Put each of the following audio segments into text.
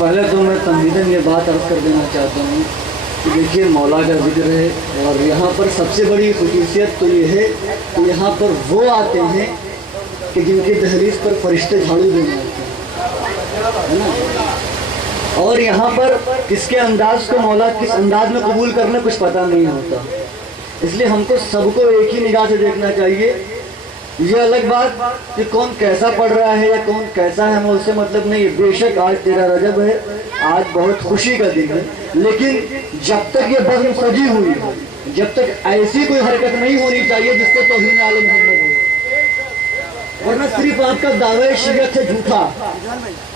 पहले तो मैं तमहीदन ये बात अर्ज़ कर देना चाहता हूँ कि देखिए मौला का जिक्र है और यहाँ पर सबसे बड़ी खुसूसियत तो ये है कि यहाँ पर वो आते हैं कि जिनकी दहलीज पर फरिश्ते झाड़ू देने आते हैं, है ना। और यहाँ पर किसके अंदाज को मौला किस अंदाज में कबूल करना कुछ पता नहीं होता, इसलिए हमको सबको एक ही निगाह से देखना चाहिए। ये अलग बात कि कौन कैसा पढ़ रहा है या कौन कैसा है, हमें उससे मतलब नहीं। बेशक आज 13 रजब है, आज बहुत खुशी का दिन है, लेकिन जब तक ये बज़्म सजी हुई है, जब तक ऐसी कोई हरकत नहीं होनी चाहिए जिससे तौहीन आले मोहम्मद हो, वरना सिर्फ आपका दावे शियत है झूठा,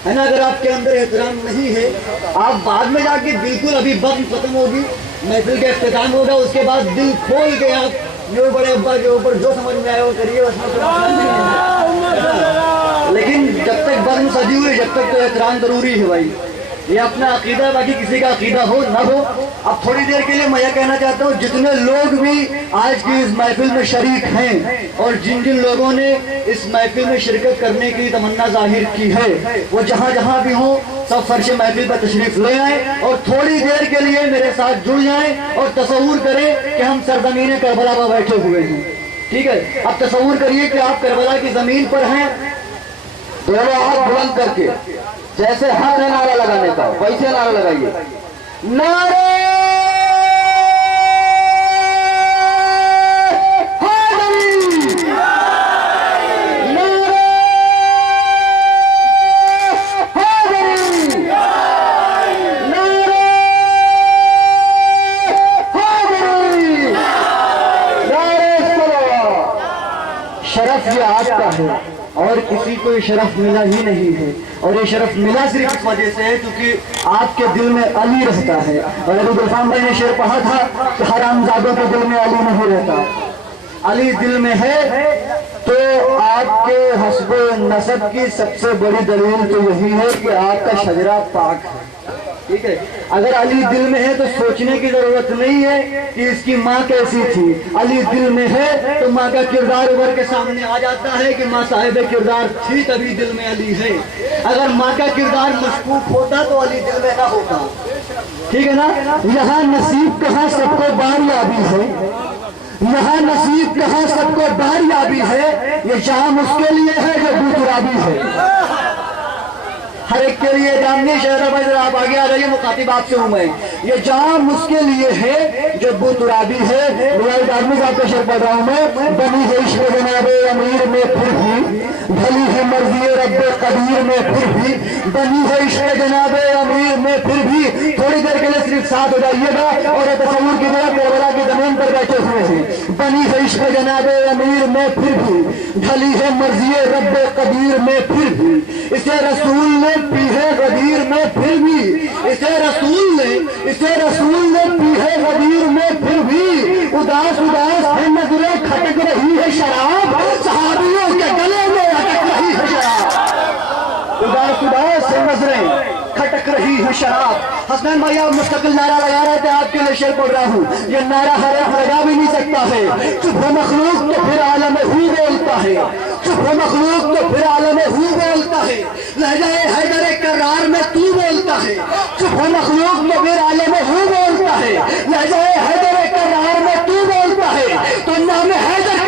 है ना। अगर आपके अंदर एहतराम नहीं है, आप बाद में जाके बिल्कुल अभी बज़्म खत्म होगी, महफिल का इख्तिताम होगा, उसके बाद दिल खोल के आप जो बड़े अब्बा के ऊपर जो समझ में आया वो करिए, लेकिन जब तक बज़्म सजी हुई जब तक तो एहतराम जरूरी है भाई। ये अपना अकीदा है, बाकी किसी का अकीदा हो ना हो। अब थोड़ी देर के लिए मैं यह कहना चाहता हूँ, जितने लोग भी आज की इस महफिल में शरीक हैं और जिन जिन लोगों ने इस महफिल में शिरकत करने की तमन्ना जाहिर की है, वो जहाँ जहाँ भी हो सब फर्श महफिल पर तशरीफ ले आए और थोड़ी देर के लिए मेरे साथ जुड़ जाएं और तसव्वुर करें कि हम सरजमीन करबला पर बैठे हुए हैं। ठीक है, अब तसव्वुर करिए कि आप करबला की जमीन पर हैं, दोनों हाथ बुलंद करके जैसे हक है नारा लगाने का वैसे नारा लगाइए। नारे शरफ ये आपका है और किसी को ये शरफ मिला ही नहीं है, और ये शरफ मिला सिर्फ इस वजह से है क्योंकि आपके दिल में अली रहता है। और अभी गुलफाम भाई ने शेर पढ़ा था कि हरामजादों के दिल में अली नहीं रहता, अली दिल में है। तो आपके हस्ब नसब की सबसे बड़ी दलील तो यही है कि आपका शजरा पाक है। ठीक है, अगर अली दिल में है तो सोचने की जरूरत नहीं है कि इसकी माँ कैसी थी। अली दिल में है तो माँ का किरदार उभर के सामने आ जाता है कि माँ साहिब किरदार थी, तभी दिल में अली है। अगर माँ का किरदार मशकूक होता तो अली दिल में ना होता। ठीक है ना। यहाँ नसीब कहाँ सबको बारियाबी है, यहाँ नसीब कहाँ सबको बारियाबी है, ये जाम उसके लिए है जो बुतराबी है। हर एक के लिए जानने शहर भाई जरा आप आगे आ जाइए, मुखातिब आपसे हूं मैं। ये जाम उसके लिए है जो बुतराबी है। रियाज आदमी साहब का शेर पढ़ रहा हूं मैं। बनी है इश्क़ जनाबे अमीर में फिर भी, भली है मर्ज़ी रब्बे कदीर में फिर भी, बनी है इश्क़ जनाबे अमीर में फिर भी। थोड़ी देर के लिए सिर्फ साथ हो जाइएगा और तसव्वुर की तरह करबला की जमीन पर बैठे हुए हैं। बनी है इश्क़ जनाबे अमीर में फिर भी, ढली है मर्ज़ी रब्बे कदीर में फिर भी। इसे रसूल ने पी है गदीर में फिर भी, इसे रसूल ने पी है गदीर में फिर भी। उदास उदास है नजरें खटक रही है शराब, सहाबियों के गले में अटक रही है शराब। उदास उदास है नजरें खटक रही है शराब। हसनैन भाई आप मुस्तकिल नारा लगा रहे थे, आपके लिए शेर पढ़ रहा हूँ। ये नारा हर एक लगा भी नहीं सकता है। चुप है मखलूक तो फिर आलम हू बोलता है, चुप है मखलूक तो फिर आलम हू बोलता है। लहज़ाए हैदर करार में तू बोलता है, चुप है मखलूक तो फिर आलम हू बोलता है। लहज़ाए हैदर करार में तू बोलता है। तो नाम हैदर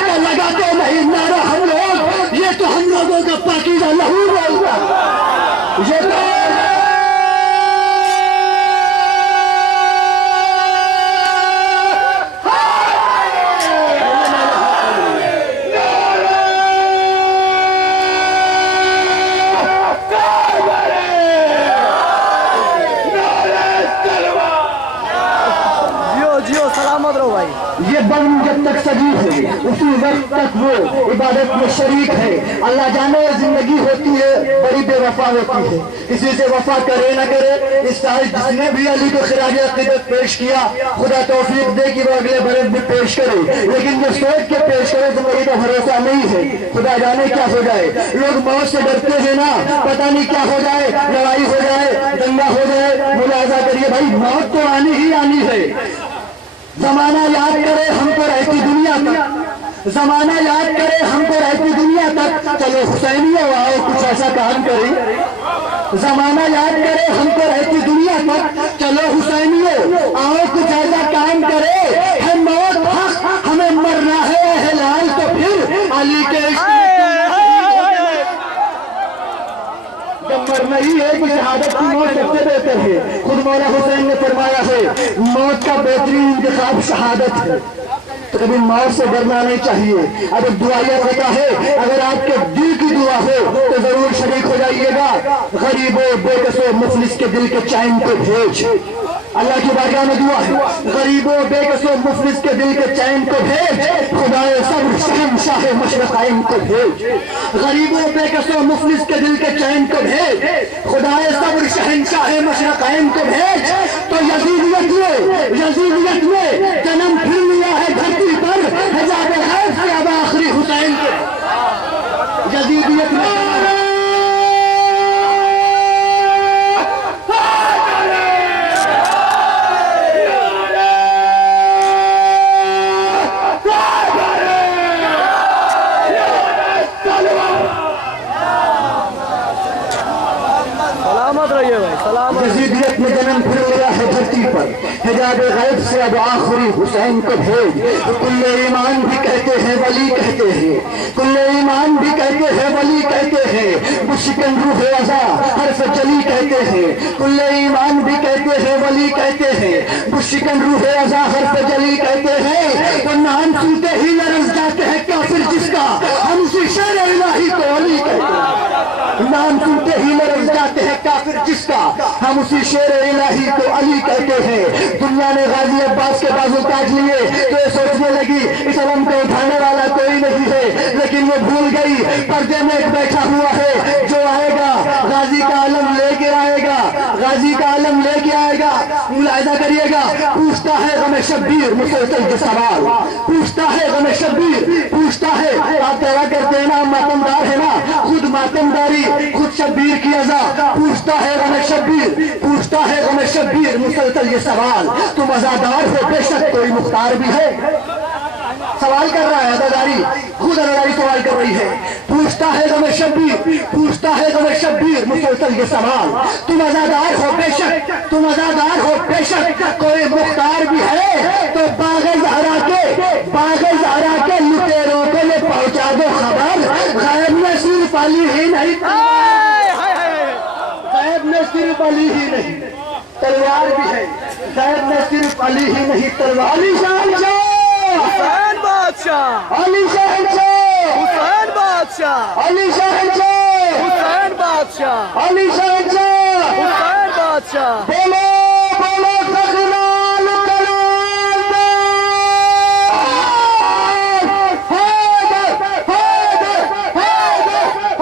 का लगाते नहीं नारा हम लोग, ये तो हम लोगों का पाकीज़ा लहू बोलता है। ये तो ये बज़्म जब तक सजी है उसी वक्त तक वो इबादत में शरीक है। अल्लाह जाने जिंदगी होती है बड़ी बेवफा होती है, किसी से वफा करे ना करे। इस साल जिसने भी अली को खिराज अक़ीदत पेश किया, खुदा तौफीक दे कि वो अगले बरस भी पेश करे, लेकिन जो सोच के पेश करे जिंदगी का भरोसा नहीं है। खुदा जाने क्या हो जाए, लोग मौत से डरते हैं ना, पता नहीं क्या हो जाए, लड़ाई हो जाए, दंगा हो जाए। मुलाजा करिए भाई, मौत तो आनी ही आनी है। जमाना याद करे हमको रहती दुनिया तक, जमाना याद करे हमको रहती दुनिया तक। चलो हुसैनियों आओ कुछ ऐसा काम करें, زمانہ یاد کرے ہم کو رہتی دنیا تک، چلو حسینیوں آؤ کچھ ایسا کام کرے، ہے موت حق ہمیں مرنا ہے ہلال تو پھر علی کے عشق جب مرنا ہی ہے کہ شہادت کی موت سب سے بہتر ہے۔ خود مولا حسین نے فرمایا ہے موت کا بہترین انتخاب شہادت ہے، تو کبھی موت سے ڈرنا نہیں چاہیے۔ اب ایک دعا یہ ہوتا ہے اگر آپ کے دل کی دعا ہو تو ضرور شریک ہو جائیے گا۔ غریبوں بے کسو مفلس کے دل کے چین کو بھیج، اللہ کی بارگاہ میں دعا ہے، غریبوں بے کسو مفلس کے دل کے چین کو بھیج، خدائے صبر شہنشاہ مشرقین کو بھیج، غریبوں بے کسو مفلس کے دل کے چین کو بھیج، خدائے صبر شہنشاہ مشرقین کو بھیج۔ تو یزیدیت میں جنم پھر لیا ہے دھرتی پر، حجاب غیب سے اب آخری حسین کے یزیدیت میں یزیدیت میں جنم پھر لیا ہے دھرتی پر، حجاب غیب سے اب آخری حسین کو بھیج۔ کل ایمان بھی کہتے ہیں ولی کہتے ہیں، کل ایمان بھی کہتے ہیں ولی کہتے ہیں، مشکن روح ازا حرف جلی کہتے ہیں، کل ایمان بھی کہتے ہیں ولی کہتے ہیں، مشکن روح ازا حرف جلی کہتے ہیں۔ تو نام سنتے ہی لرز جاتے ہیں کافر جس کا ہم اسی شیر الہی کو ولی کہتے ہیں، نام سنتے ہی لرز جاتے ہیں کافر جس کا ہم اسی شیر الہی کو علی کہتے ہیں۔ دنیا نے غازی عباس کے بازو کاٹ لیے تو یہ سوچنے لگی اس علم کو اٹھانے والا کوئی نہیں ہے، لیکن وہ بھول گئی پردے میں ایک بیٹھا ہوا ہے جو آئے گا غازی کا علم لے کے آئے گا، غازی کا علم لے کے آئے گا۔ ملاحظہ کریے گا، پوچھتا ہے غم شبیر مسلسل کے سوال، پوچھتا ہے غم شبیر، پوچھتا ہے آپ کہا کرتے ہیں نا ماتمدار ہے نا، خود ماتمداری خود شبیر کی ازا، پوچھتا ہے غم شبیر، پوچھتا ہے غم شبیر مسلسل یہ سوال، تم ازادار ہو بے شک کوئی مختار بھی ہے۔ سوال کر رہا ہے ازاداری، خود ازاداری سوال کر رہی ہے، پوچھتا ہے غم شبیر، پوچھتا ہے غم شبیر مسلسل یہ سوال، تم ازادار ہو بے شک، تم ازادار ہو بے شک کوئی مختار بھی ہے۔ تو باغ زہرا کے لٹیروں کو یہ پہنچا دو خبر، غیب نے صرف علی ہی نہیں، غیب نے صرف علی ہی نہیں تلوار بھی ہے، غیب نے صرف علی ہی نہیں تلوار، علی شہنشاہ حسین بادشاہ، علی شہنشاہ حسین بادشاہ، علی شہنشاہ حسین بادشاہ، علی شہنشاہ حسین بادشاہ۔ بولو بولو سخنال کلام حیدر حیدر حیدر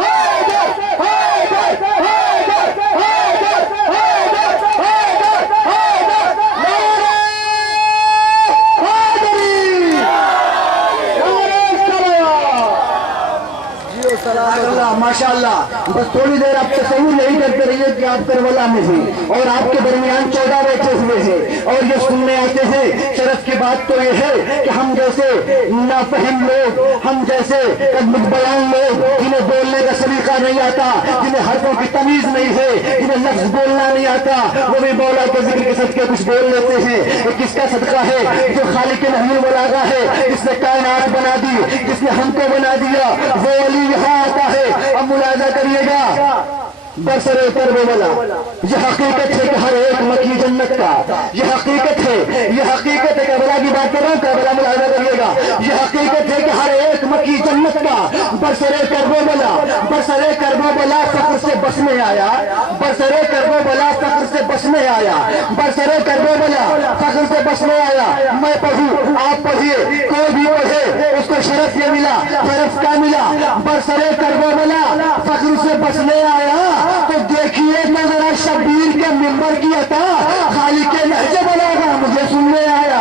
حیدر حیدر حیدر حیدر حیدر حیدر نعرہ حیدری، نعرہ صلوات۔ اللہ ماشاء اللہ، بس تھوڑی دیر آپ تصور یہی کرتے رہیے کہ آپ کربلا میں ہیں اور آپ کے درمیان 14 بیٹھے ہوئے ہیں اور یہ سننے آتے ہیں۔ شرف کی بات تو یہ ہے کہ ہم جیسے نافہم لوگ، ہم جیسے بیان لوگ جنہیں بولنے کا سلیقہ نہیں آتا، جنہیں حرفوں کی تمیز نہیں ہے، جنہیں لفظ بولنا نہیں آتا، وہ بھی مولا کے ذکر کے صدقے کچھ بول لیتے ہیں۔ یہ کس کا صدقہ ہے؟ جو خالق نحوی البلاغہ ہے، جس نے کائنات بنا دی، جس نے ہم کو بنا دیا، وہ علی یہاں آتا ہے۔ اب ملاحظہ کریے گا، برسر کرب والا یہ حقیقت ہے کہ ہر ایک مکی جنت کا، یہ حقیقت ہے، یہ حقیقت ہے، کربلا کی بات کر رہا ہوں، کربلا ملاحظہ کریے گا، یہ حقیقت ہے کہ ہر ایک مکی جنت کا برسر کرب والا، برسر کرب والا فخر سے بس میں آیا، برسر کرب والا فخر سے بس میں آیا، برسر کرب والا فخر سے بس میں آیا۔ میں پڑھوں آپ پڑھیے، کوئی بھی پڑھے اس کو شرف یہ ملا، شرف کیا ملا؟ برسر کرب والا فخر سے بس میں آیا۔ تو دیکھیے میں ذرا شبیر کے ممبر کی عطا، خالق کے لہجے بلاغہ مجھے سننے آیا۔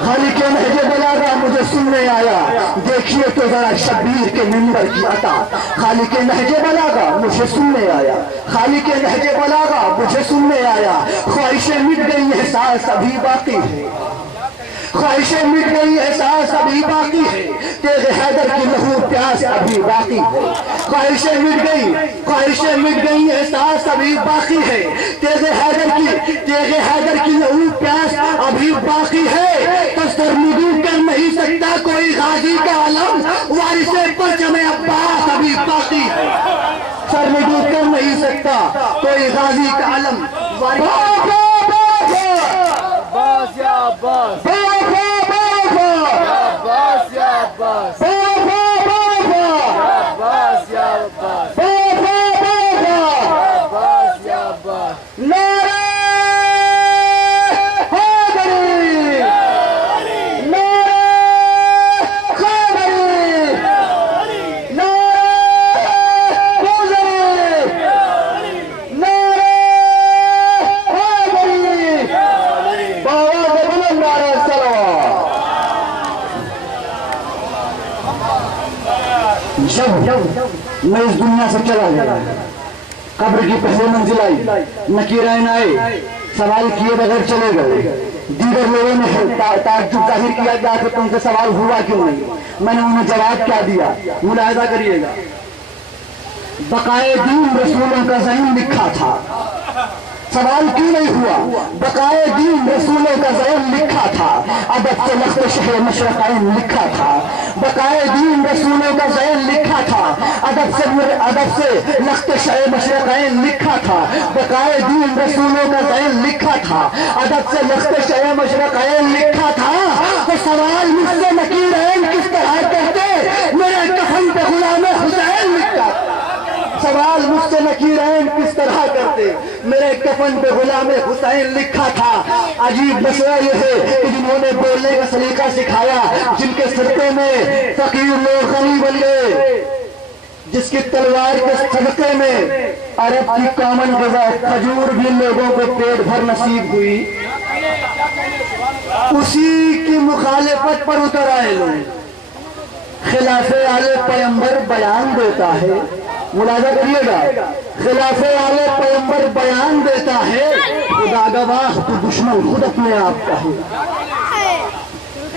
خالق کے لہجے بلاغہ مجھے سننے آیا۔ دیکھیے تو ذرا شبیر खालिक मिंबर की अता, खालिक नहजे बलागा मुझे सुनने आया, खालिक नहजे बलागा मुझे सुनने आया, ख्वाहिशें मिट गई एहसास अभी बाकी है, ख्वाहिशें मिट गई एहसास अभी बाकी है, तेरे हैदर की लहू प्यास अभी बाकी है, ख्वाहिशें मिट गई एहसास अभी बाकी है, तेरे हैदर की लहू प्यास अभी बाकी है, तो सरनुगू कर नहीं सकता कोई गाजी का आलम, वारिसे परचम अब्बास अभी बाकी है, सरनुगू कर नहीं सकता कोई गाजी का आलम, Abbas ya Abbas. Abbas ya Abbas. Abbas ya Abbas. Abbas ya Abbas. जब मैं इस दुनिया से चला गया, कब्र की पहली मंजिल आई, नकीराइन आए, सवाल किए बगैर चले गए, दीगर लोगों ने ताज्जुब जाहिर किया कि आखिर तुमसे सवाल हुआ क्यों नहीं, मैंने उन्हें जवाब क्या दिया, मुलाहिजा करिएगा। बकाए दीन रसूलों का ज़हन लिखा था, सवाल क्यों नहीं हुआ, बकाए दीन रसूलों का ज़हन लिखा था, अदब से लख्त शहर मशरक़ैन लिखा था, बकाए दीन रसूलों का ज़हन लिखा था, अदब से लख्त शहर मशरक़ैन लिखा था, बकाए दीन रसूलों का ज़हन लिखा था, अदब से लख्त शहर मशरक़ैन लिखा था, तो सवाल मुझसे नकीरैन किस तरह कहते, मेरे कफन पे गुलाम हुसैन लिखा, सवाल मुझसे नकीरैन किस तरह करते, मेरे कफन पे गुलाम हुसैन लिखा था। अजीब मसला ये है कि जिन्होंने बोलने का सलीका सिखाया, जिनके सदक़े में फकीर लोग गनी बन गए, जिसकी तलवार के सदक़े में अरब की कॉमन ग़िज़ा खजूर भी लोगों को पेट भर नसीब हुई, उसी की मुखालिफत पर उतर आए लोग। खिलाफे आले पैगंबर बयान देता है, मुलाजा करिएगा, खिलाफे आले पैगंबर बयान देता है, खुदा गवाह तो दुश्मन खुद अपने आप का है,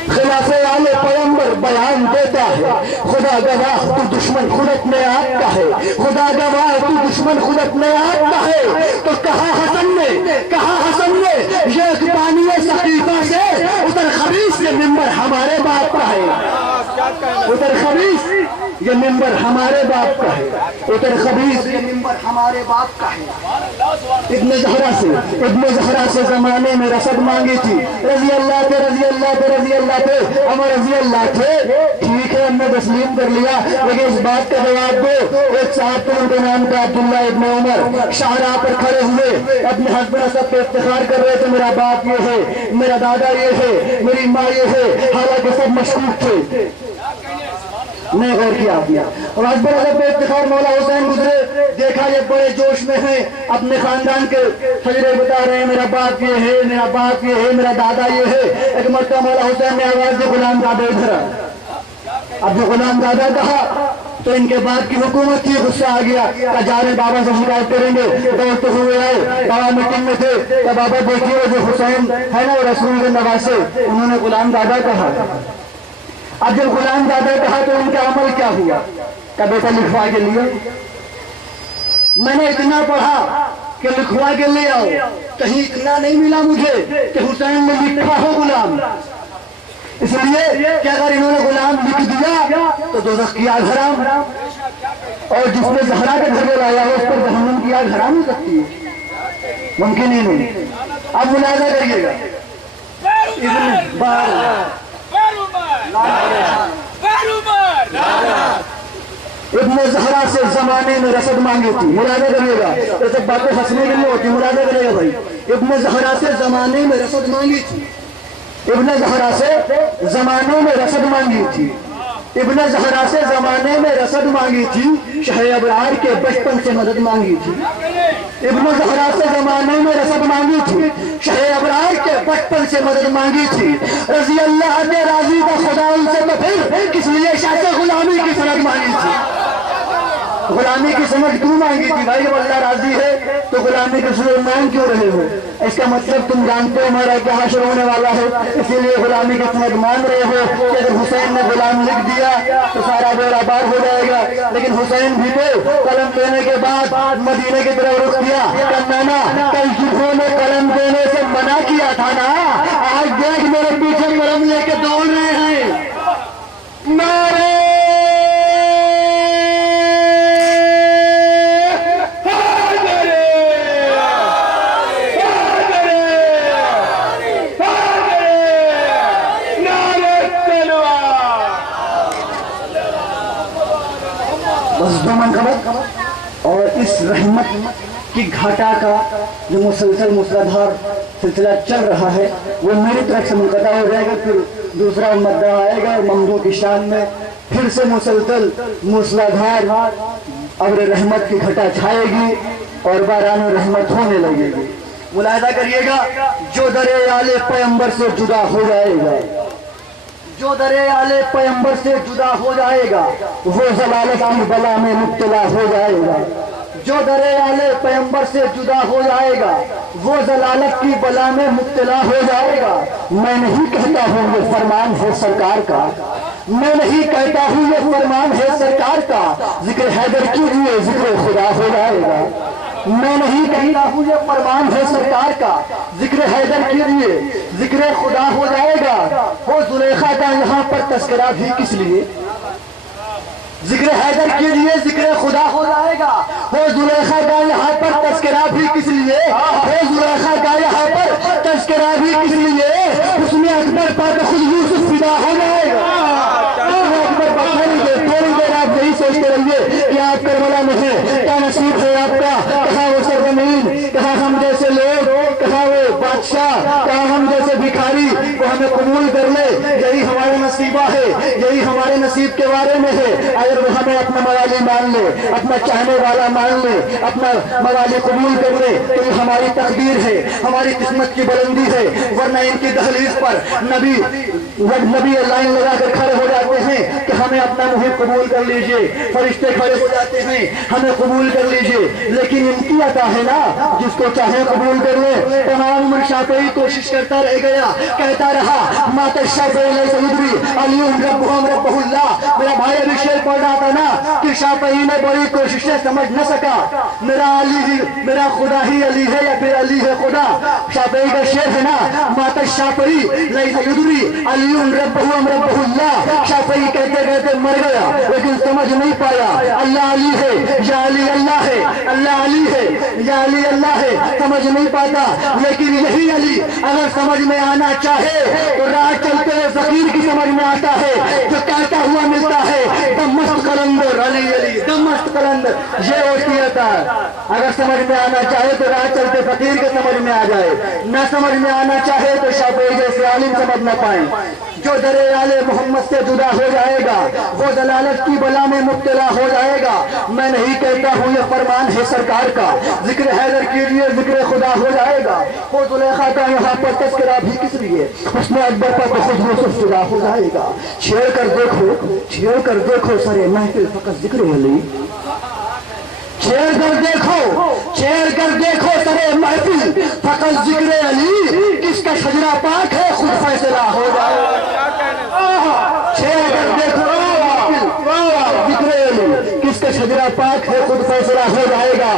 खिलाफे आले पैगंबर बयान देता है, खुदा गवाह तो दुश्मन खुद अपने आप का है, खुदा गवाह तो दुश्मन खुद अपने आप का है। तो कहा हसन ने ये पानी सकीफा से उतर खबीस ये मिंबर हमारे बाप का है, उतर खबीस ये मिंबर हमारे बाप का है, उतर खबीस ये मिंबर हमारे बाप का है। इब्न ज़हरा से जमाने में रसद मांगी थी, रज़ी अल्लाह थे, अमर रज़ी अल्लाह थे, ठीक है हमने तस्लीम कर लिया, लेकिन इस बात का जवाब दो। एक साहब थे उनके नाम था अब्दुल्ला इब्न उमर, शाहराह पर खड़े हुए अपने हस्ब नसब पे इफ्तिखार कर रहे थे, मेरा बाप ये है, मेरा दादा ये है, मेरी माँ ये है, हालांकि सब मशकूक थे, नहीं गौर किया आपने। और हस्ब नसब पे इफ्तिखार मौला हुसैन गुजरे, देखा ये बड़े जोश में है, अपने खानदान के सजरे बता रहे हैं, मेरा बाप ये है, मेरा बाप ये है, मेरा दादा ये है। एक मरतबा मौला हुसैन ने आवाज दी गुलाम दादा इधर आ, अब जो गुलाम दादा कहा तो इनके बाप की हुकूमत थी, गुस्सा आ गया, का जा रहे बाबा से शिकायत करेंगे, दौड़ते हुए आए, बाबा मीटिंग में थे, तो बाबा देखिए जो हुसैन है ना वो रसूल के नवासे, उन्होंने गुलाम दादा कहा। अब जब गुलाम दादा कहा तो उनका अमल क्या हुआ, का बेटा लिखवा के लिए, मैंने इतना पढ़ा कि लिखवा के ले आओ, कहीं इतना नहीं मिला मुझे कि हुसैन ने लिखा हो गुलाम, इसलिए कि अगर इन्होंने गुलाम लिख दिया तो दोज़ख की आग हराम, और जिसने ज़हरा के घर में लाया हो उस पर जहन्नम की आग हराम हो सकती है, मुमकिन ही नहीं। अब मुलाज़ा करिएगा, इब्न ज़हरा से जमाने में रसद मांगी थी, मुलाज़ा करिएगा, ये सब बातें हंसने के लिए होती, मुलाज़ा करिएगा भाई। इब्न ज़हरा से जमाने में रसद मांगी थी, इब्न ज़हरा से जमाने में रसद मांगी थी, ابن زہرا سے زمانے میں رسد مانگی تھی، شہ ابرار کے بچپن سے مدد مانگی تھی۔ ابن زہرا سے زمانے میں رسد مانگی تھی، شہ ابرار کے بچپن سے مدد مانگی تھی۔ رضی اللہ کے راضی کا خدا ان سے تو پھر کس لیے شاہ سے غلامی کی سند مانگی تھی؟ غلامی کی سمجھ کیوں مانگی تھی؟ بھائی جب اللہ راضی ہے تو غلامی کی سمجھ مانگ کیوں رہے ہو؟ اس کا مطلب تم جانتے ہو ہمارا کیا حشر ہونے والا ہے، اسی لیے غلامی کی سمجھ مانگ رہے ہو کہ اگر حسین نے غلام لکھ دیا تو سارا بیڑا پار ہو جائے گا۔ لیکن حسین بھی تو قلم دینے کے بعد مدینے کی طرف رخ کیا کہ نانا کل جنہوں نے قلم دینے سے منع کیا تھا نا، آج دیکھ میرے پیچھے قلم لے کے دوڑ رہے ہیں۔ نعرہ اور اس رحمت کی گھاٹا کا جو مسلسل مسلادھار سلسلہ چل رہا ہے وہ میری طرف سے منقطع ہو جائے گا، پھر دوسرا مدعا آئے گا اور ممدوح کی شان میں پھر سے مسلسل مسلادھار ابر رحمت کی گھٹا چھائے گی اور باران رحمت ہونے لگے گی۔ ملاحظہ کریے گا، جو در آل پیغمبر سے جدا ہو جائے گا، جو در آل پیغمبر سے جدا ہو جائے گا وہ ضلالت کی بلا میں مبتلا ہو جائے گا۔ جو در آل پیغمبر سے جدا ہو جائے گا وہ ضلالت کی بلا میں مبتلا ہو جائے گا۔ میں نہیں کہتا ہوں یہ فرمان ہے سرکار کا، میں نہیں کہتا ہوں یہ فرمان ہے سرکار کا، ذکر حیدر کیجئے ذکر خدا ہو جائے گا۔ میں نہیں کہتا ہوں یہ فرمان ہے سرکار کا، ذکر حیدر کیجئے ذکر خدا ہو جائے گا۔ ہو زلیخا کا یہاں پر تذکرہ بھی کس لیے؟ ذکر حیدر کیجئے ذکر خدا ہو جائے گا۔ ہو زلیخا کا یہاں پر تذکرہ بھی کس لیے؟ ہو زلیخا کا یہاں پر تذکرہ بھی کس لیے؟ اس میں اکبر پر خود یوسف فدا ہو جائے گا۔ تھوڑی دیر آپ یہی سوچتے رہیے کہ آپ کربلا میں ہیں، کیا نصیب ہے آپ کا، کہاں وہ سرزمین، کہاں ہم جیسے لوگ، کہاں وہ بادشاہ، کہاں ہم جیسے بھکاری وہ ہمیں قبول کر لے۔ یہی ہمارے نصیبہ ہے، یہی ہمارے نصیب کے بارے میں ہے۔ اگر وہ ہمیں اپنا موالی مان لے، اپنا چاہنے والا مان لے، اپنا موالی قبول کر لے تو یہ ہماری تقدیر ہے، ہماری قسمت کی بلندی ہے۔ ورنہ ان کی دہلیز پر نبی لائن لگا کر کھڑے ہو جاتے ہیں کہ ہمیں اپنا محب قبول کر لیجئے، فرشتے کھڑے ہو جاتے ہیں ہمیں قبول کر لیجئے۔ لیکن ان کی عطا ہے نا، جس کو چاہے قبول کر لے۔ تمام عمر شافعی کوشش کرتا رہ گیا، کہتا رہا مات الشافعی لیس یدری علیہم ربہم ربہ اللہ۔ میرا بھائی ابھی شعر پڑھ رہا تھا نا کہ شافعی نے بڑی کوششیں سمجھ نہ سکا میرا علی ہی میرا خدا ہی علی ہے یا پھر علی ہے خدا۔ شافعی کا شعر ہے نا مات الشافعی لیس یدری علیہم ربہم ربہ اللہ۔ شافعی کہتے کہتے مر گیا لیکن سمجھ نہیں پایا اللہ علی ہے یا علی اللہ ہے، اللہ علی ہے یا علی اللہ ہے، سمجھ نہیں پاتا۔ لیکن یہی علی اگر سمجھ میں آنا چاہے تو راہ چلتے ہوئے فقیر کی سمجھ میں آتا ہے، جو کہتا ہوا ملتا ہے دمشق قلندر علی علی دمشق قلندر، یہ ہوتی ہے۔ اگر سمجھ میں آنا چاہے تو راہ چلتے فقیر کے سمجھ میں آ جائے، نہ سمجھ میں آنا چاہے تو شافعی جیسے عالم سمجھ نہ پائیں۔ جو در آل محمد سے جدا ہو جائے گا وہ ضلالت کی بلا میں مبتلا ہو جائے گا۔ میں نہیں کہتا ہوں یہ فرمان ہے سرکار کا، ذکر حیدر کیجئے ذکر خدا ہو جائے گا۔ وہ زلیخا کا یہاں پر تذکرہ بھی کس لیے؟ اس میں اکبر پر خود یوسف فدا ہو جائے گا۔ چھیڑ کر دیکھو سرے محفل فقط ذکر علی، چھیڑ کر دیکھو سرے محفل فقط ذکر علی، کس کا شجرہ پاک ہے خود فیصلہ ہو جائے گا۔ چھیڑ کر دیکھو ذکر علی، کس کا شجرہ پاک ہے خود فیصلہ ہو جائے گا۔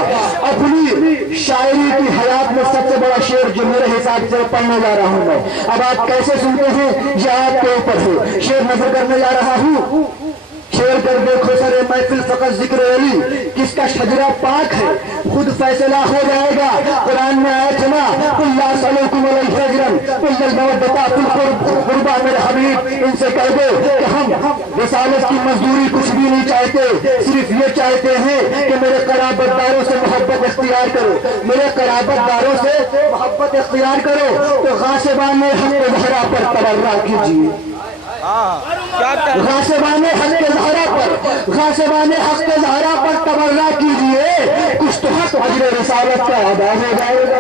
اپنی شاعری کی حیات میں سب سے بڑا شعر جو میرے حساب سے پڑھنے جا رہا ہوں میں، اب آپ کیسے سنتے ہیں یہ آپ کے اوپر ہے۔ شعر نظر کرنے جا رہا ہوں، چھیڑ کر دیکھو سرے محفل فقط ذکر علی، کس کا شجرہ پاک ہے خود فیصلہ ہو جائے گا۔ قرآن میں آیت ہے نا قل لا اسألکم علیہ اجرا الا المودۃ فی القربى، میرے حبیب ان سے کہہ دو کہ ہم رسالت کی مزدوری کچھ بھی نہیں چاہتے، صرف یہ چاہتے ہیں کہ میرے قرابت داروں سے محبت اختیار کرو، میرے قرابت داروں سے محبت اختیار کرو۔ تو غاصبان حق زہرا پر تبرہ کیجیے، غاصبان حق کے زہرا پر غاصبان حق کے زہرا پر تبرہ کیجئے، کچھ تو حق اجر رسالت کا ادا ہو جائے گا،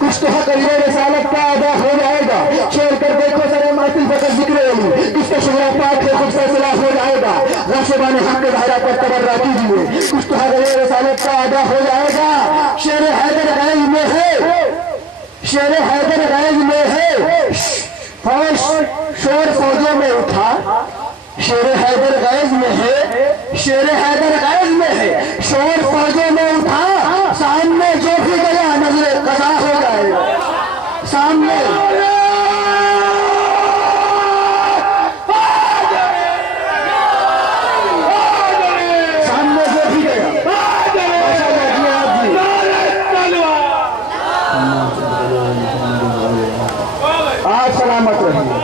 کچھ تو حق اجر رسالت کا ادا ہو جائے گا۔ چھوڑ کر دیکھو سر محفل فقط ذکر علی، کس کا شعرا پاک ہے خود فیصلہ ہو جائے گا۔ غاصبان حق کے زہرا پر تبرہ کیجئے، کچھ تو حق اجر رسالت کا ادا ہو جائے گا۔ شعر حیدر غیظ میں ہے، شعر حیدر غیظ میں ہے، شور فوجوں میں اٹھا، شیر حیدر غیظ میں ہے، شیر حیدر غیظ میں ہے، شور فوجوں میں اٹھا، سامنے جو بھی گیا نظر قضا ہو جائے گا، سامنے جو بھی گیا آپ سلامت رہیے،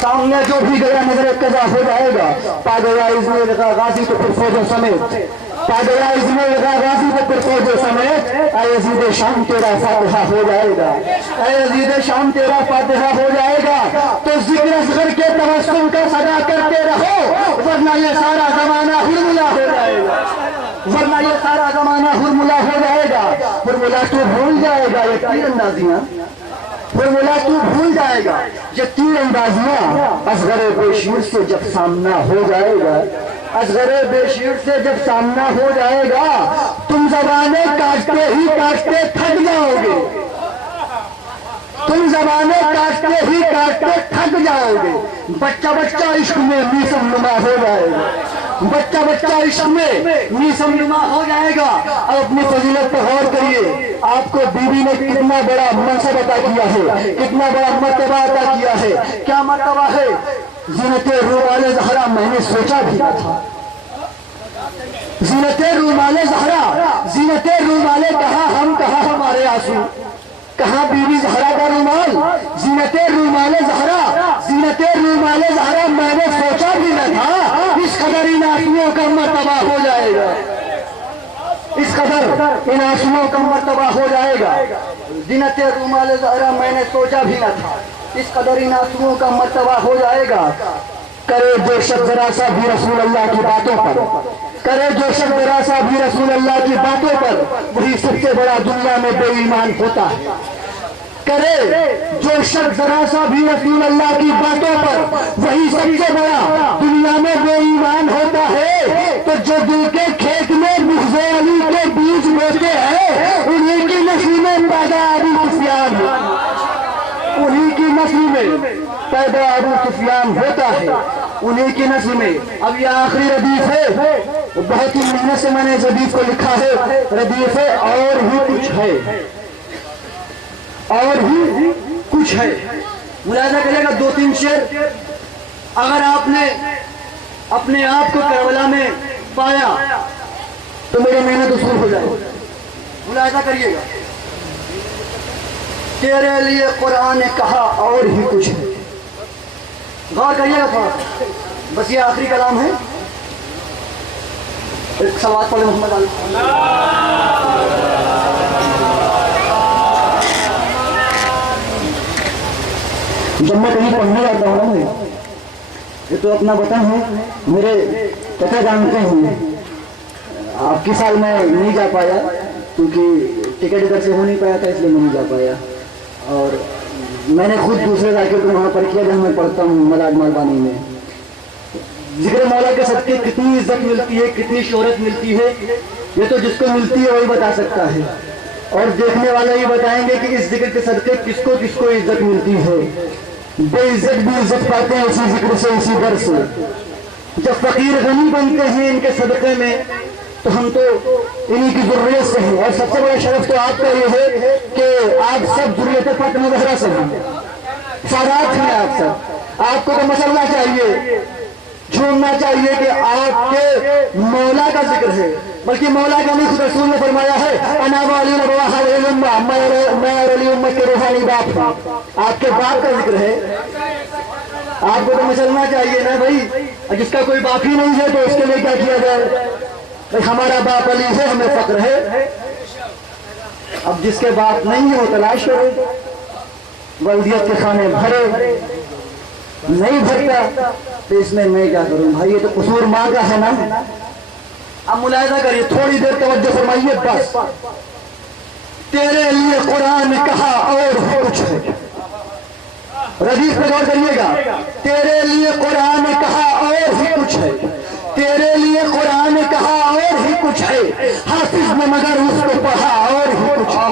سامنے جو بھی گیا نظر قضا ہو جائے گا۔ پا گیا اذن لگا غازی تو پھر فوجوں سمیت، پا گیا اذن لگا غازی تو پھر فوجوں سمیت، اے عزیز شام تیرا فاتحہ ہو جائے گا، اے عزیز شام تیرا فاتحہ ہو جائے گا۔ تو ذکر اصغر کے تبسم کا صدا کرتے رہو، ورنہ یہ سارا زمانہ ہرملا ہو جائے گا، ورنہ یہ سارا زمانہ ہرملا ہو جائے گا۔ ہرملا تو بھول جائے گا یہ تیر اندازیاں، فرمولا تو بھول جائے گا یہ تیر اندازیاں، اصغر بے شیر سے جب سامنا ہو جائے گا، اصغر بے شیر سے جب سامنا ہو جائے گا، تم زبانیں کاٹتے ہی کاٹتے تھک جاؤ گے، تم زبانیں کاٹتے ہی کاٹتے تھک جاؤ گے۔ بچہ بچہ عشق میں میسم نما ہو جائے گا، بچہ بچہ عشق میں میسم نما ہو جائے گا۔ اب اپنی فضیلت پہ غور کریے، آپ کو بیوی نے کتنا بڑا منصب عطا کیا ہے، کتنا بڑا مرتبہ عطا کیا ہے۔ کیا مرتبہ ہے؟ زینت رومال زہرا میں نے سوچا بھی نہ تھا، زینت رومال زہرا، زینت رومال کہاں ہم کہاں ہمارے آنسو، کہاں بیوی زہرا کا رومال، زینت رومال زہرا، زینت رومال زہرا میں نے سوچا بھی نہ تھا اس قدر ان آنسوؤں کا مرتبہ ہو جائے گا، اس قدر ان آنسوؤں کا مرتبہ ہو جائے گا۔ زینت رومال زہرا میں نے سوچا بھی نہ تھا اس قدر ان آنسوؤں کا مرتبہ ہو جائے گا۔ کرے جو شخص ذرا سا بھی رسول اللہ کی باتوں پر، کرے جو شخص ذرا سا بھی رسول اللہ کی باتوں پر، وہی سب سے بڑا دنیا میں بے ایمان ہوتا ہے۔ کرے جو شخص ذرا سا بھی رسول اللہ کی باتوں پر، وہی سب سے بڑا دنیا میں بے ایمان ہوتا ہے۔ تو جو دل کے کھیت میں بغض علی کے بیج بوتے ہیں، انہیں کی نسل میں پیدا ابو سفیان، انہیں کی نسل میں پیدا ابو سفیان ہوتا ہے، انہیں کی نسل میں۔ اب یہ آخری ردیف ہے، بہت ہی محنت سے میں نے اس ردیف کو لکھا ہے، ردیف ہے اور ہی کچھ ہے، اور ہی کچھ ہے۔ ملاحظہ کرے گا دو تین شعر، اگر آپ نے اپنے آپ کو کربلا میں پایا تو میری محنت اصول ہو جائے۔ ملاحظہ کریے گا، تیرے لیے قرآن نے کہا اور ہی کچھ ہے، غور کریے گا تھوڑا، بس یہ آخری کلام ہے۔ ایک صلوات پڑھیں محمد علی۔ جب میں کہیں پڑھنے جاتا ہوں نا، یہ تو اپنا وطن ہے، میرے چچا جانتے ہیں، آپ کی سال میں نہیں جا پایا کیونکہ ٹکٹ ادھر سے ہو نہیں پایا تھا، اس لیے میں نہیں جا پایا، اور میں نے خود دوسرے ذاکر کو وہاں پر کیا جہاں میں پڑھتا ہوں ملاد مالبانی میں۔ ذکر مولا کے صدقے کتنی عزت ملتی ہے، کتنی شہرت ملتی ہے، یہ تو جس کو ملتی ہے وہی بتا سکتا ہے، اور دیکھنے والے یہ بتائیں گے کہ اس ذکر کے صدقے کس کو عزت ملتی ہے۔ بے عزت بھی عزت پاتے ہیں اسی ذکر سے، اسی در سے۔ جب فقیر غنی بنتے ہیں ان کے صدقے میں تو ہم تو انہی کی ذریت سے ہیں، اور سب سے بڑا شرف تو آپ کا یہ ہے کہ آپ سب ذریت فاطمہ زہرا سے ہیں، سادات ہیں آپ سب۔ آپ کو تو مسئلہ چاہیے، جھومنا چاہیے کہ آپ کے مولا کا ذکر ہے، بلکہ مولا کا نہیں، خود رسول نے فرمایا ہے انا والی نبواہ الامہ، میں اور علی امت کے روحانی باپ ہوں۔ آپ کے باپ کا ذکر ہے، آپ کو تو مسلمان چاہیے نا بھائی، جس کا کوئی باپ ہی نہیں ہے تو اس کے لیے کیا کیا جائے؟ ہمارا باپ علی ہے، ہمیں فخر ہے۔ اب جس کے باپ نہیں ہے وہ تلاش کرے، والدیت کے کھانے بھرے، नहीं भरता तो इसमें मैं क्या करूं भाई, ये तो कसूर माँ का है ना। अब मुलाहिजा करिए, थोड़ी देर तवज्जो फरमाइए बस। तेरे लिए कुरान ने कहा और भी कुछ है, रदीफ पे गौर करिएगा। तेरे लिए कुरान ने कहा और भी कुछ है, तेरे लिए कुरान ने कहा और ही कुछ है, हाफिज ने मगर उसको पढ़ा और ही कुछ है।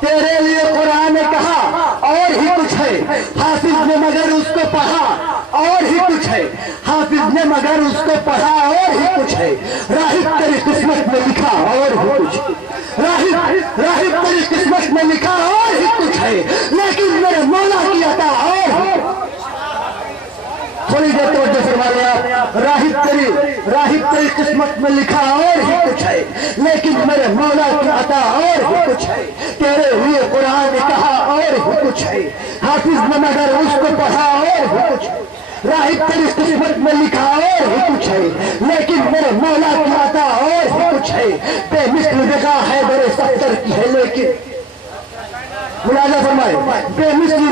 तेरे लिए कुरान ने कहा और ही कुछ है, हाफिज ने मगर उसको पढ़ा और ही कुछ है, हाफिज ने मगर उसको पढ़ा और ही कुछ है। राहिब तेरी किस्मत में लिखा और ही कुछ, राहिब तेरी किस्मत में लिखा और ही कुछ है, लेकिन मेरे मौला की अता और थोड़ी देर तवज्जो फरमाइए आप। राहिब तेरी किस्मत में लिखा और ही कुछ है, लेकिन मेरे मौला की अता और ही कुछ है। तेरे लिए कुरान ने कहा और ही कुछ है, हाफिज ने मगर उसको पढ़ा और ही कुछ है। राहिब तेरी किस्मत में लिखा और ही कुछ है, लेकिन मेरे मौला की अता और ही कुछ है। बेमिसल जगह है बड़े सत्तर की है, लेकिन मुलाजा फरमाए, बेमिसल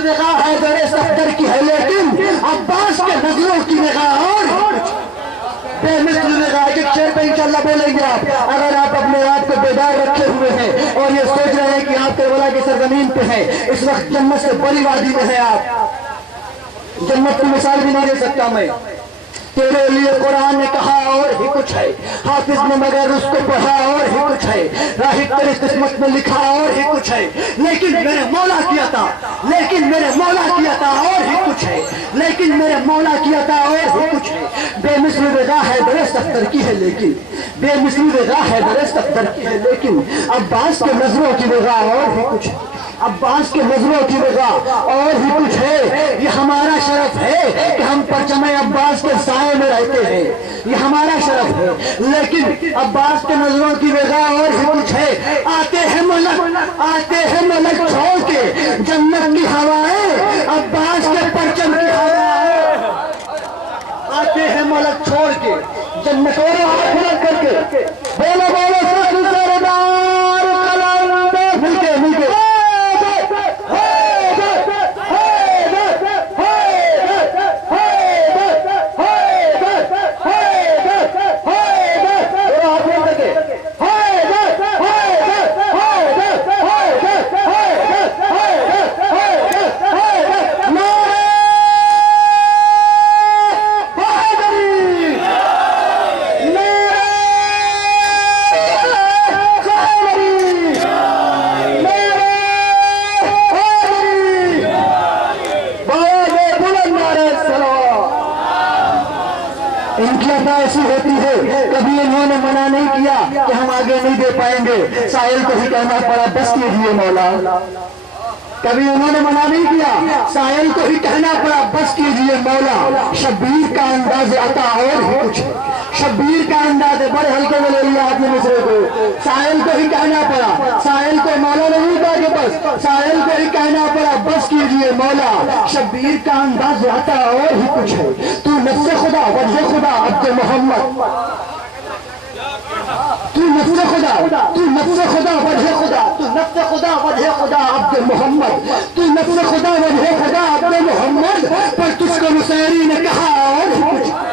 जगह है बड़े सत्तर की है, लेकिन अब्बास के नजरों की निगाह और कुछ बेमिसल जगह। एक शेर पे इंशाल्लाह बोलेंगे आप, अगर आप अपने आप को बेदार रखे हुए हैं और ये सोच रहे हैं कि आप करबला की सरजमीन पे हैं, इस वक्त जन्नत से बड़ी वादी में है आप, जन्नत की मिसाल भी नहीं दे सकता मैं। तेरे लिए कुरान ने कहा और ही कुछ है, हाफिज ने मगर उसको पढ़ा और ही कुछ है। राहिब तेरी किस्मत में लिखा और ही कुछ है, लेकिन मेरे मौला की अता, लेकिन मेरे मौला की अता और ही कुछ है, लेकिन मेरे मौला की अता और ही कुछ है। बेमिसल निगाह है बड़े सत्तर की है, लेकिन बेमिसल निगाह है बड़े सत्तर की है, लेकिन अब्बास के नजरों की निगाह और ही कुछ है, अब्बास के नजरों की निगाह और ही कुछ है। ये हमारा शरफ है कि हम परचमे अब्बास के साए में रहते हैं, ये हमारा शरफ है, लेकिन अब्बास के नजरों की निगाह और ही कुछ है। आते हैं मलक छोड़ के जन्नत की हवाएं, अब्बास के परचम की हवाएं। आते हैं मलक छोड़ के जन्नत और आखिरत करके, बोलो बोलो सरदार कलंदर मिलके मिलके ऐसी होती है। कभी इन्होंने मना नहीं किया कि हम आगे नहीं दे पाएंगे, साहिल को ही कहना पड़ा बस कीजिए मौला। कभी उन्होंने मना नहीं किया, साहिल को ही कहना पड़ा बस कीजिए मौला। शब्बीर का अंदाज आता और ही कुछ है, शब्बीर का अंदाज है, बड़े हल्के में ले लिया आपने मिसरे को। साहिल को ही कहना पड़ा, साहिल को मौला नहीं कहा कि बस, साहिल को ही कहना पड़ा बस कीजिए मौला। शब्बीर का अंदाज आता और ही कुछ है। तू नफ्से खुदा वजह खुदा अब्द मोहम्मद, तू नफ्से खुदा, तू नफ्से खुदा वजह खुदा, तू नफ्से खुदा वजह खुदा अब्द मोहम्मद, तू नफ्से खुदा वजह खुदा अब्द मोहम्मद। पर तुझको मुसैरी ने कहा और ही कुछ।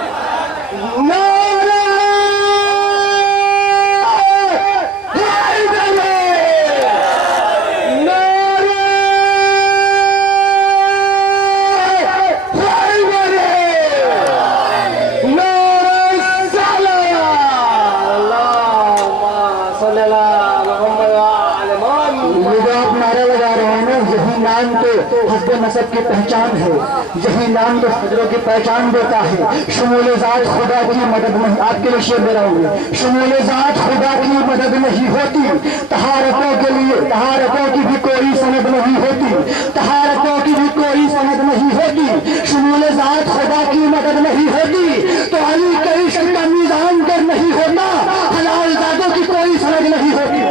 नसब की पहचान है, यही नाम तो हजरों की पहचान देता है। शुमूल ज़ात खुदा की मदद नहीं, आपके लिए शेर दे रहा हूँ, शुमूल ज़ात खुदा की मदद नहीं होती, तहारतों के लिए तहारतों की भी कोई सनद नहीं होती, तहारतों की भी कोई सनद नहीं होती। शुमूल ज़ात खुदा की मदद नहीं होती तो अली के इश्क का मीज़ान कर नहीं होता। हलाल ज़ातों की कोई सनद नहीं होती,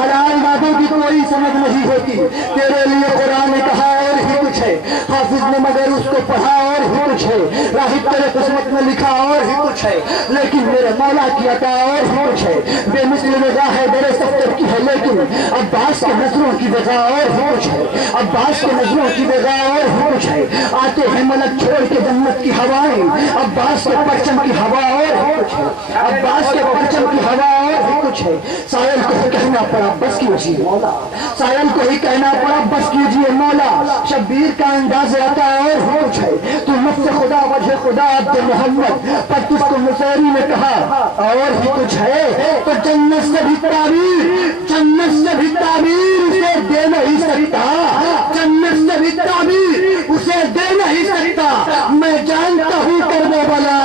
हलाल ज़ातों की कोई सनद नहीं होती। तेरे लिए कुरान ने कहा और ही कुछ है, हाफिज ने मगर उसको पढ़ा और ही कुछ है। राहिब तेरे किस्मत में लिखा और ही कुछ है, लेकिन मेरे मौला की अता और ही कुछ है। बेमिसल निगाह है मेरे सफ्तर की है, लेकिन अब्बास के नजरों की वजह और ही कुछ है। अब्बास के नजरों की वजह और ही कुछ है। आते हैं मलक छोड़ के जन्नत की हवाएं, अब्बास के परचम की हवा और ही कुछ है। अब्बास के परचम की हवा और ही कुछ है। साहिल को ही कहना पड़ा बस कीजिए मौला, साहिल को ही कहना पड़ा बस कीजिए मौला। शब्बीर का अंदाज आता और ही कुछ है। तू नफ्स खुदा वजह खुदा अब्द मोहम्मद, पर तुझको मुसैरी ने कहा और ही कुछ है। तो जन्नत से भी ताबीर, जन्नत से भी ताबीर उसे दे नहीं सकता, जन्नत से भी ताबीर उसे दे नहीं सकता। मैं जानता हूँ करबो बला,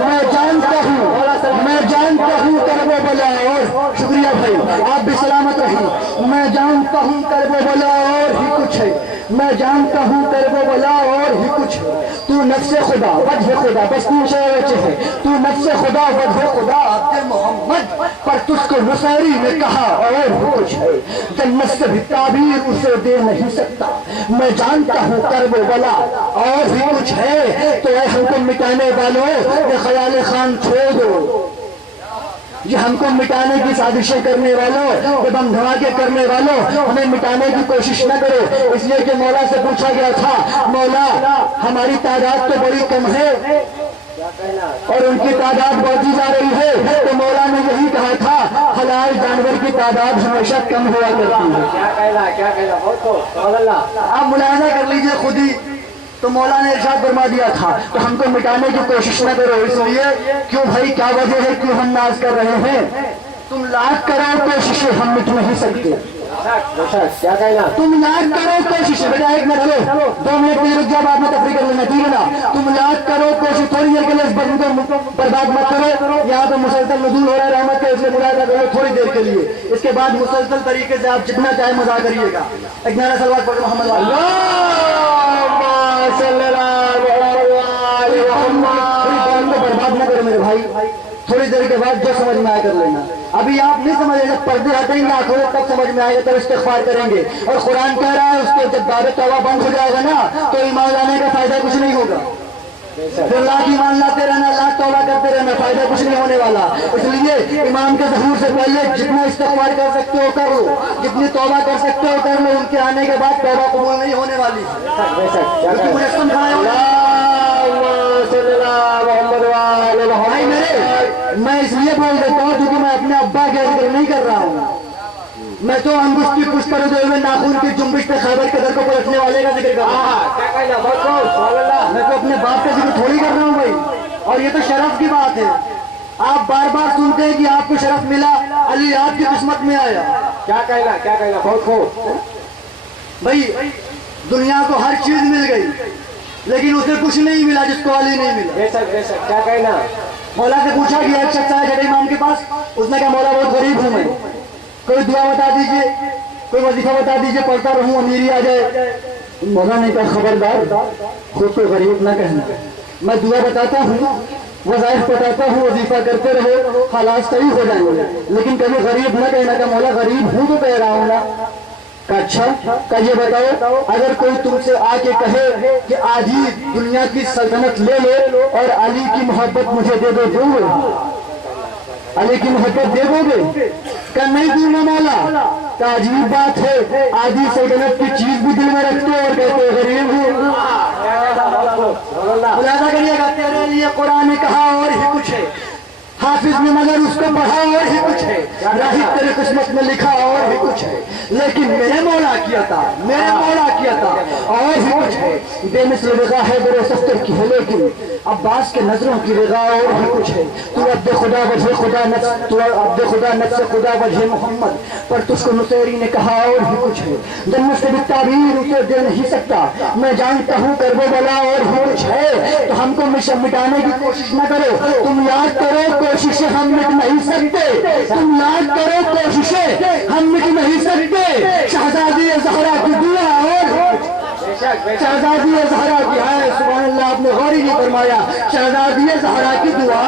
मैं जानता हूँ, मैं जानता हूँ करबो बला। और शुक्रिया भाई, आप भी सलामत रहिए। मैं जानता हूँ करबो बला और ही कुछ है। मैं जानता हूँ करबो बला और ही कुछ है। तू नफ्से खुदा वजह खुदा, बस तीन शेर है। तू नफ्से खुदा वजह खुदा अब्द मोहम्मद, पर तुझको मुसैरी ने कहा और भी कुछ है। जन्नत से भी ताबीर उसे दे नहीं सकता। मैं जानता हूँ करबो बला और भी कुछ है। तो ऐ हमको मिटाने वालों ये ख्याल खान छोड़ दो, ये हमको मिटाने की साजिशें करने वालों, ये बम धमाके करने वालों, हमें मिटाने की कोशिश न करो। इसलिए कि मौला से पूछा गया था, मौला हमारी तादाद तो बड़ी कम है और उनकी तादाद बढ़ती जा रही है। तो मौला ने यही कहा था, हलाल जानवर की तादाद हमेशा कम हुआ करती है। क्या कहना आप मुलायना कर लीजिए खुद ही। तो मौला ने इरशाद फरमा दिया था, तो हमको मिटाने की कोशिश न करो। इसलिए क्यों भाई, क्या वजह है, क्यों हम नाज कर रहे हैं? तुम लाख करोड़ कोशिशें, हम मिट नहीं सकते। क्या कहना? तुम लाख करोड़ कोशिशें, बेटा एक मिनट लो, 2 मिनट के लिए रुक जाओ, बाद में तफरी कर लेना, ठीक है ना? तुम लाख करोड़ कोशिश, थोड़ी देर के लिए इस बंद को बर्बाद मत करो। यहाँ पे मुसलसल नज़ूल हो रहा है रहमत का, इसलिए मुलाज़ा करो थोड़ी देर के लिए। इसके बाद मुसलसल तरीके से आप जितना चाहे मजा करिएगा। एक नारा सलवात पढ़ो मोहम्मद बर्बाद न करो मेरे भाई। थोड़ी देर के बाद जो समझ में आया कर लेना। अभी आप नहीं समझ, जब पर्दे हटेंगे आंखों तब समझ में आएगा, तब इस्तिग़फ़ार करेंगे। और कुरान कह रहा है उसके जब बाब तौबा बंद हो जाएगा ना, तो ईमान लाने का फायदा कुछ नहीं होगा। फिर लाख ईमान लाते रहना, लाख तौबा करते रहना, फायदा कुछ नहीं होने वाला। इसलिए इमाम के ज़हूर से पहले जितना इस्तिग़फ़ार कर सकते हो कर लो, जितनी तौबा कर सकते हो कर लो। उनके आने के बाद तौबा कबूल नहीं होने वाली। क्योंकि मुझे समझाया भाई मेरे, मैं इसलिए बोल देता हूँ क्योंकि मैं अपने अब्बा के जिक्र नहीं कर रहा हूँ। मैं तो अंगुष्ठ की पुष्प पर हुए नाखून की जुम्बिश पे खैबर के दर को पलटने वाले का जिक्र कर रहा हूँ। मैं तो अपने बाप का जिक्र थोड़ी कर रहा हूँ भाई। और ये तो शरफ की बात है। आप बार बार सुनते हैं कि आपको शरफ मिला, अली आपकी किस्मत में आया। क्या कहना? बहुत खूब भाई, दुनिया को हर चीज मिल गई, लेकिन उसे कुछ नहीं मिला जिसको अली नहीं मिला। बेशक क्या कहना? मौला से पूछा गया, एक शख्स आया जड़े इमाम के पास, उसने कहा मौला बहुत गरीब हूँ मैं, कोई दुआ बता दीजिए, कोई वजीफा बता दीजिए, पढ़ता रहूँ अमीरी आ जाए। मौला ने कहा खबरदार, खुद को गरीब ना कहना। मैं दुआ बताता हूँ, वज़ाइफ बताता हूँ, वजीफा करते रहो, हालात सही हो जाएंगे, लेकिन कभी गरीब न कहना। का मौला गरीब हूँ तो कह रहा हूँ ना। अच्छा का ये बताओ, अगर कोई तुमसे आके कहे कि आज ही दुनिया की सल्तनत ले लो और अली की मोहब्बत मुझे दे दो, दोगे? अली की मोहब्बत दे दोगे? का नहीं दूंगा मौला। का अजीब बात है, आधी सल्तनत की चीज भी दिल में रखते हो और कहते हो गरीब हूँ। मुलाज़ा करिएगा, तेरे लिए कुरान ने कहा और ही कुछ है, हाफिज ने मगर उसको पढ़ा और ही कुछ है, राहिब तेरे किस्मत में लिखा और ही कुछ है, लेकिन मेरे मौला की अता, मेरे मौला की अता और ही कुछ है। बेमिसल वज़ा है मेरे सफ्तर की है, लेकिन अब्बास के नजरों की वज़ा और भी कुछ है। तू अब्द खुदा वजह खुदा नफ्स, तू अब्द खुदा नफ्स खुदा वजह मोहम्मद, पर तुझको मुसैरी ने कहा और भी कुछ है। जन्नत से भी ताबीर उसे दे नहीं सकता। मैं जानता हूँ करबो बला और भी कुछ है। तो हमको मिटाने की कोशिश न करो। तुम याद करो कोशिशें हम मिट नहीं सकते। तुम याद करो कोशिशें हम मिट नहीं सकते। शहजादी ज़हरा की दुआ और शहजादी ज़हरा की है, सुभान अल्लाह, आपने गौर ही नहीं फरमाया। शहजादी ज़हरा की दुआ,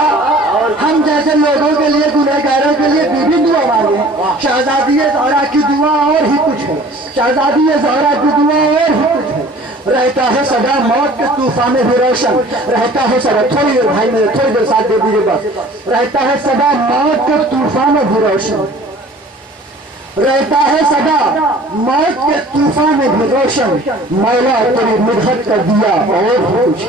और हम जैसे लोगों के लिए, गुनहगारों के लिए बीबी दुआ मांगे। शहजादी ज़हरा की दुआ और ही कुछ है। शहजादी ज़हरा की दुआ और ही कुछ है। رہتا ہے سدا موت کے طوفان میں بھی روشن، رہتا ہے سدا، تھوڑی دیر بھائی میرے تھوڑی دیر ساتھ دے دیجیے بس، رہتا ہے سدا موت کے طوفان میں بھی روشن، رہتا ہے سدا موت کے طوفان میں بھی روشن، مولا تیری مدحت کا دیا اور کچھ،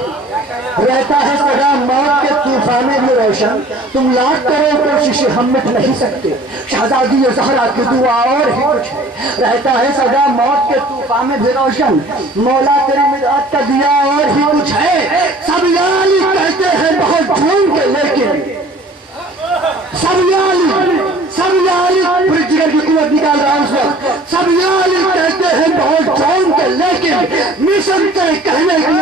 رہتا ہے سدا موت کے طوفان میں بھی روشن، تم لاکھ کرو کوشش ہم مٹ نہیں سکتے، شہزادی زہرا کی دعا اور ہی کچھ ہے، رہتا ہے سدا موت کے طوفان میں بھی روشن، مولا تیری مدحت کا دیا اور ہی کچھ ہے، سب یالی کہتے ہیں بہت جھوم کے لیکن سب یالی پھر جگر کی قوت نکال رہا اس وقت، سب یالی کہتے ہیں بہت جھوم کے لیکن مشن تیرے کہنے کی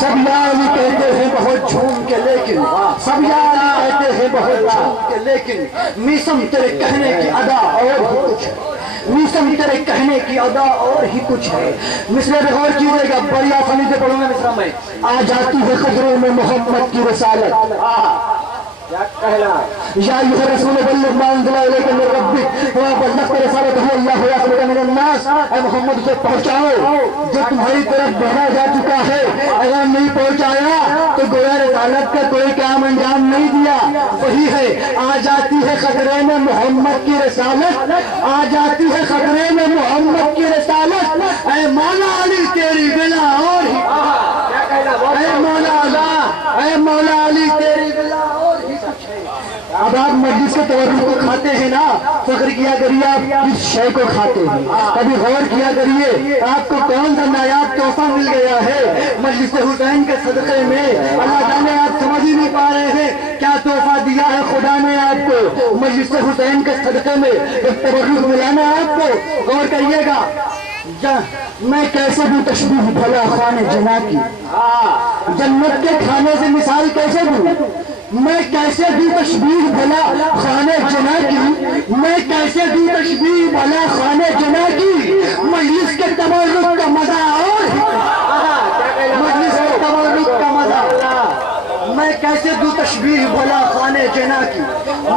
سب یالی کہتے ہیں بہت جھوم کے لیکن سب یالی کہتے ہیں بہت جھوم کے لیکن میسم تیرے کہنے کی ادا اور ہی کچھ ہے، میسم تیرے کہنے کی ادا اور ہی کچھ ہے، مصرے میں غور کیجئے گا، بڑی آسانی سے پڑھوں گا مصرا میں، آ جاتی ہے خطروں میں محمد کی رسالت، کیا کہنا؟ یا ایھا رسول بلغ ما انزل الیک من ربک وما بلغت رسالتہ اللہ یعصمک من الناس، اے محمد اسے پہنچاؤ جو تمہاری طرف بھیجا جا چکا ہے، اگر نہیں پہنچایا تو گویا رسالت کا کوئی کام انجام نہیں دیا، وہی ہے آ جاتی ہے خطرے میں محمد کی رسالت، آ جاتی ہے خطرے میں محمد کی رسالت، اے مولا علی تیری بلا اور ہی، کیا کہنا؟ اے مولا علی تیری بلا اور ہی، اب آپ مجلس کے تورن کو کھاتے ہیں نا، فکر کیا کریے آپ کس شے کو کھاتے ہیں، کبھی غور کیا کریے آپ کو کون سا نایاب تحفہ مل گیا ہے مجلس حسین کے صدقے میں، اللہ جانے آپ سمجھ ہی نہیں پا رہے ہیں کیا تحفہ دیا ہے خدا نے آپ کو مجلس حسین کے صدقے میں، ایک تبرک ملا نا آپ کو، غور کریے گا، میں کیسے دوں تشبیہ بھلا خانے جنا کی، جنت کے کھانے سے مثال کیسے دوں، میں کیسے دوں تشبیہ بھلا خانے جنا کی، میں کیسے دوں تشبیہ بھلا خانے جنا کی، مجلس کے تبرک کا مزہ اور مجلس کے تبرک کا مزہ، میں کیسے دوں تشبیہ بھلا خانے جنا کی،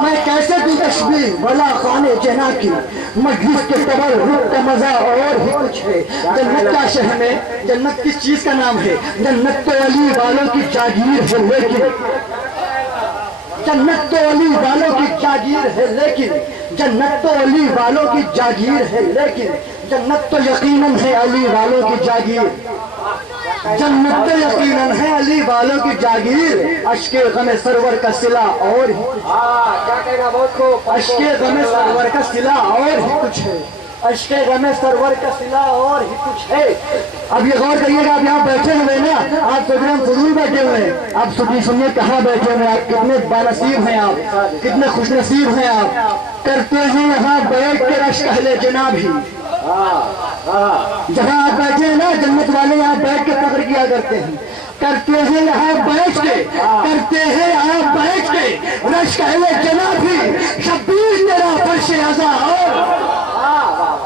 میں کیسے دوں تشبیہ بھلا خانے جنا کی، مجلس کے تبرک کا مزہ اور ہی کچھ ہے، جنت کا شہر میں، جنت کس چیز کا نام ہے، جنت تو علی والوں کی جاگیر ہے لیکن جنت تو علی والوں کی جاگیر ہے لیکن جنت تو علی والوں کی جاگیر ہے لیکن جنت تو یقیناً ہے علی والوں کی جاگیر، جنت تو یقیناً ہے علی والوں کی جاگیر، اشک غم سرور کا صلہ اور ہی، کیا کہنا؟ بہت خوب، اشک غم سرور کا صلہ اور ہی کچھ ہے، اشک غم سرور کا صلہ اور ہی کچھ ہے، اب یہ غور کریے گا، اب یہاں بیٹھے ہوئے نا، آپ پروگرام فضول بیٹھے ہوئے ہیں، آپ سنیے کہاں بیٹھے ہوئے ہیں، آپ کتنے بانصیب ہیں، آپ کتنے خوش نصیب ہیں، آپ کرتے ہیں یہاں بیٹھ کے رشک اہل جناب ہی، جہاں آپ بیٹھے ہیں نا جنت والے یہاں بیٹھ کے فکر کیا کرتے ہیں، کرتے ہیں یہاں بیٹھ کے، کرتے ہیں یہاں بیٹھ کے رشک اہل جناب ہی، شبیر تیرا فرش عزا اور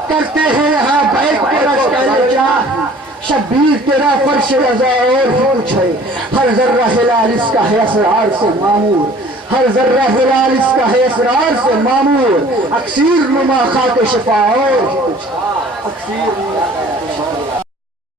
کرتے ہیں یہاں بیٹھ کے رشک اہل جناب، شبیر تیرا فرش عزا اور ہی کچھ ہے، ہر ذرہ ہلال اس کا ہے اسرار سے معمور، ہر ذرہ ہلال اس کا ہے اسرار سے معمور، اکسیر نما خاک شفا اور ہی کچھ، اکسیر نما